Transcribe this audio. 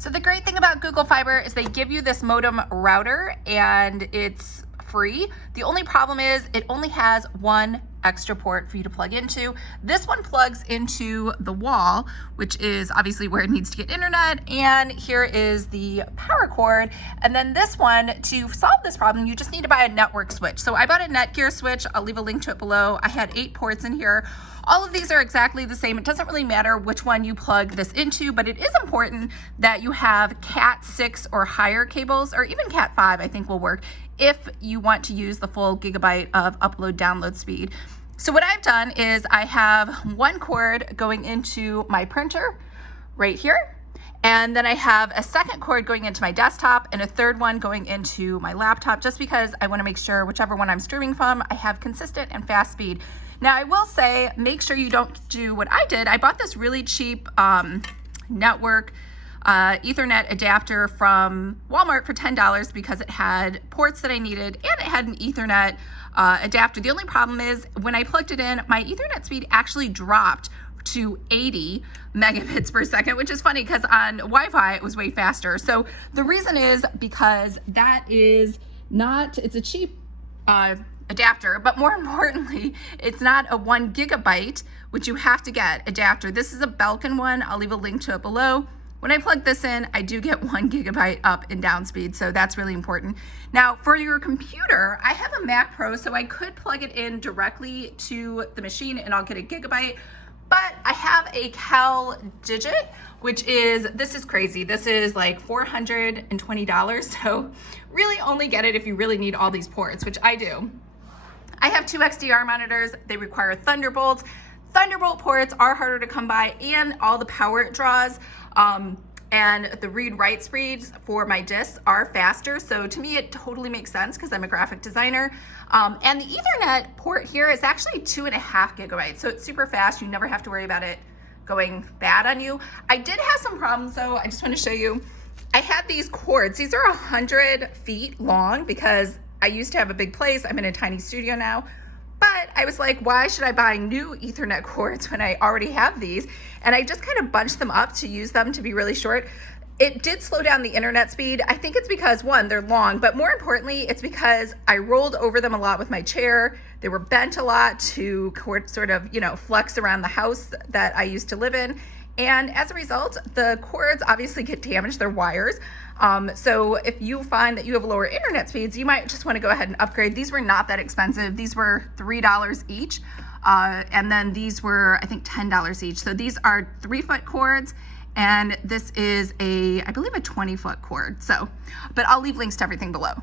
So the great thing about Google Fiber is they give you this modem router and it's free. The only problem is it only has one extra port for you to plug into. This one plugs into the wall, which is obviously where it needs to get internet, and here is the power cord. And then this one, to solve this problem, you just need to buy a network switch. So I bought a Netgear switch. I'll leave a link to it below. I had 8 ports in here. All of these are exactly the same. It doesn't really matter which one you plug this into, but it is important that you have Cat 6 or higher cables, or even Cat 5 I think will work, if you want to use the full gigabyte of upload download speed. So what I've done is I have one cord going into my printer right here, and then I have a second cord going into my desktop and a third one going into my laptop, just because I want to make sure whichever one I'm streaming from, I have consistent and fast speed. Now I will say, make sure you don't do what I did. I bought this really cheap network Ethernet adapter from Walmart for $10 because it had ports that I needed and it had an Ethernet adapter. The only problem is when I plugged it in, my Ethernet speed actually dropped to 80 megabits per second, which is funny because on Wi-Fi it was way faster. So the reason is because that is not, it's a cheap adapter, but more importantly, it's not a 1 gigabyte, which you have to get adapter. This is a Belkin one. I'll leave a link to it below. When I plug this in, I do get 1 gigabyte up and down speed, so that's really important. Now, for your computer, I have a Mac Pro, so I could plug it in directly to the machine and I'll get a gigabyte, but I have a Cal Digit, which is, this is crazy. This is like $420, so really only get it if you really need all these ports, which I do. I have 2 XDR monitors. They require Thunderbolts. Thunderbolt ports are harder to come by, and all the power it draws and the read-write speeds for my disks are faster. So to me, it totally makes sense because I'm a graphic designer. And the Ethernet port here is actually 2.5 gigabytes. So it's super fast. You never have to worry about it going bad on you. I did have some problems though. I just want to show you. I had these cords. These are 100 feet long because I used to have a big place. I'm in a tiny studio now. But I was like, why should I buy new Ethernet cords when I already have these? And I just kind of bunched them up to use them to be really short. It did slow down the internet speed. I think it's because, one, they're long, but more importantly, it's because I rolled over them a lot with my chair. They were bent a lot to sort of, you know, flex around the house that I used to live in. And as a result, the cords obviously get damaged, they're wires. So if you find that you have lower internet speeds, you might just want to go ahead and upgrade. These were not that expensive. These were $3 each. And then these were, I think, $10 each. So these are 3-foot cords, and this is I believe a 20-foot cord. So, but I'll leave links to everything below.